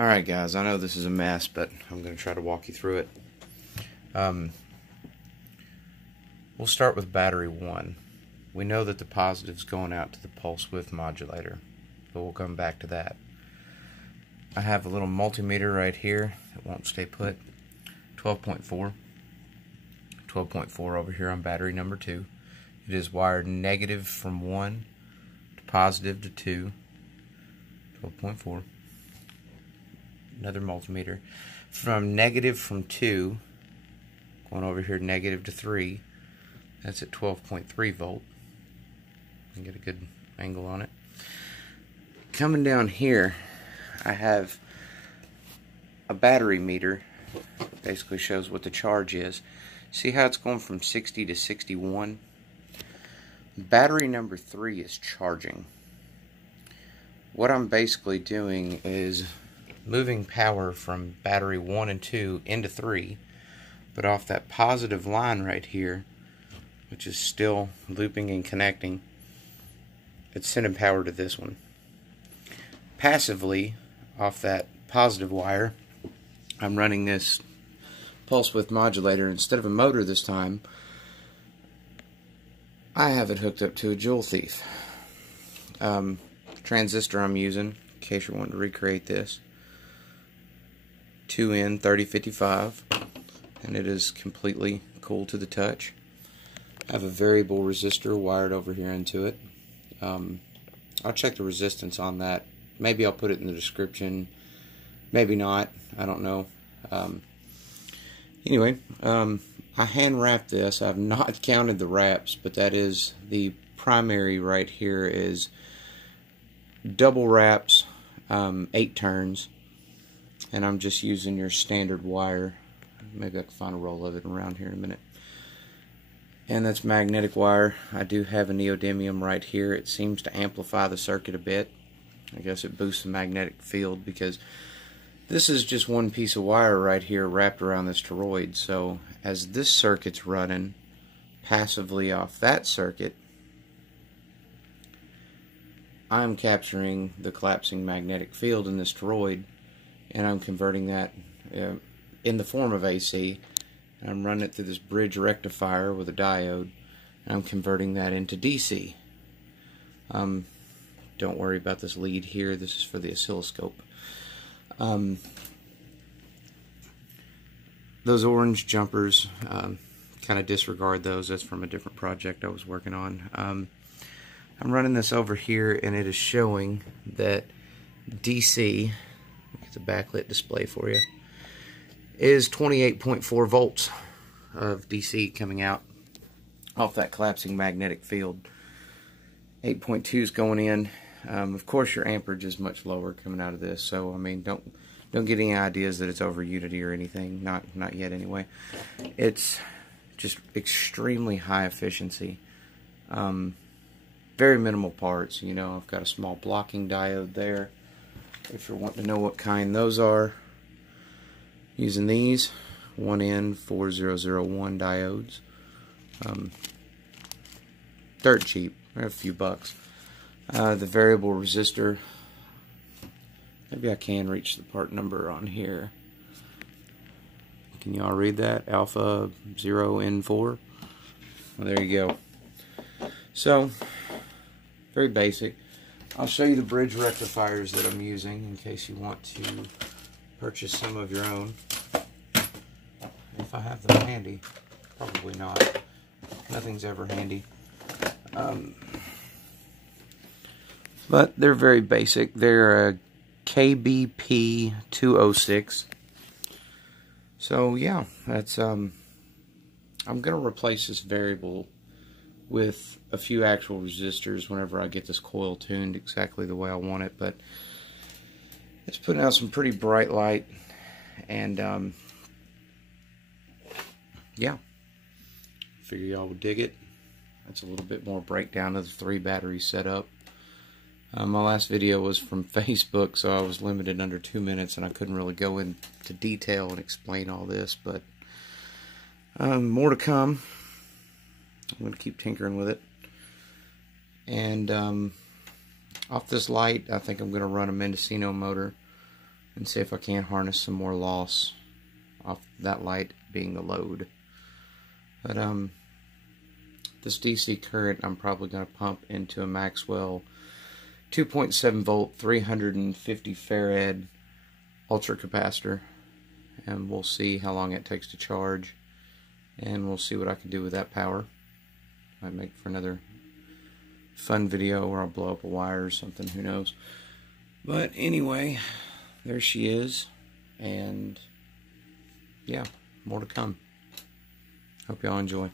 Alright guys, I know this is a mess, but I'm going to try to walk you through it. We'll start with battery 1. We know that the positive's going out to the pulse width modulator, but we'll come back to that. I have a little multimeter right here that won't stay put. 12.4. 12.4 over here on battery number 2. It is wired negative from 1 to positive to 2. 12.4. Another multimeter. From 2, going over here negative to 3, that's at 12.3 volt. You can get a good angle on it. Coming down here, I have a battery meter. Basically shows what the charge is. See how it's going from 60 to 61? Battery number 3 is charging. What I'm basically doing is moving power from battery 1 and 2 into 3, but off that positive line right here, which is still looping and connecting, it's sending power to this one. Passively, off that positive wire, I'm running this pulse width modulator. Instead of a motor this time, I have it hooked up to a Joule thief. Transistor I'm using, in case you're wanting to recreate this, 2N3055, and it is completely cool to the touch. I have a variable resistor wired over here into it. I'll check the resistance on that. Maybe I'll put it in the description, maybe not, I don't know. Anyway, I hand wrap this. I've not counted the wraps, but that is the primary right here is double wraps, 8 turns, and I'm just using your standard wire. Maybe I can find a roll of it around here in a minute. And that's magnetic wire. I do have a neodymium right here. It seems to amplify the circuit a bit. I guess it boosts the magnetic field because this is just one piece of wire right here wrapped around this toroid. So as this circuit's running passively off that circuit, I'm capturing the collapsing magnetic field in this toroid, and I'm converting that in the form of AC. I'm running it through this bridge rectifier with a diode, and I'm converting that into DC. Don't worry about this lead here. This is for the oscilloscope. Those orange jumpers, kind of disregard those. That's from a different project I was working on. I'm running this over here, and it is showing that DC, it's a backlit display for you, is 28.4 volts of DC coming out off that collapsing magnetic field. 8.2 is going in. Of course, your amperage is much lower coming out of this, so I mean, don't get any ideas that it's over unity or anything. Not yet, anyway. It's just extremely high efficiency. Very minimal parts. You know, I've got a small blocking diode there. If you're wanting to know what kind those are, using these 1N4001 diodes. Dirt cheap. They're a few bucks. The variable resistor. Maybe I can reach the part number on here. Can y'all read that? Alpha 0N4. Well, there you go. So, very basic. I'll show you the bridge rectifiers that I'm using in case you want to purchase some of your own. If I have them handy. Probably not. Nothing's ever handy. But they're very basic. They're a KBP 206. So yeah, that's I'm gonna replace this variable with a few actual resistors whenever I get this coil tuned exactly the way I want it. But it's putting out some pretty bright light, and yeah, figure y'all would dig it. That's a little bit more breakdown of the 3 battery setup. My last video was from Facebook, so I was limited under 2 minutes, and I couldn't really go into detail and explain all this, but more to come. I'm going to keep tinkering with it. And off this light, I think I'm going to run a Mendocino motor and see if I can't harness some more loss off that light being the load. But this DC current I'm probably going to pump into a Maxwell 2.7 volt 350 farad ultra capacitor, and we'll see how long it takes to charge, and we'll see what I can do with that power. Might make for another fun video where I'll blow up a wire or something, who knows. But anyway, there she is, and yeah, more to come. Hope y'all enjoy.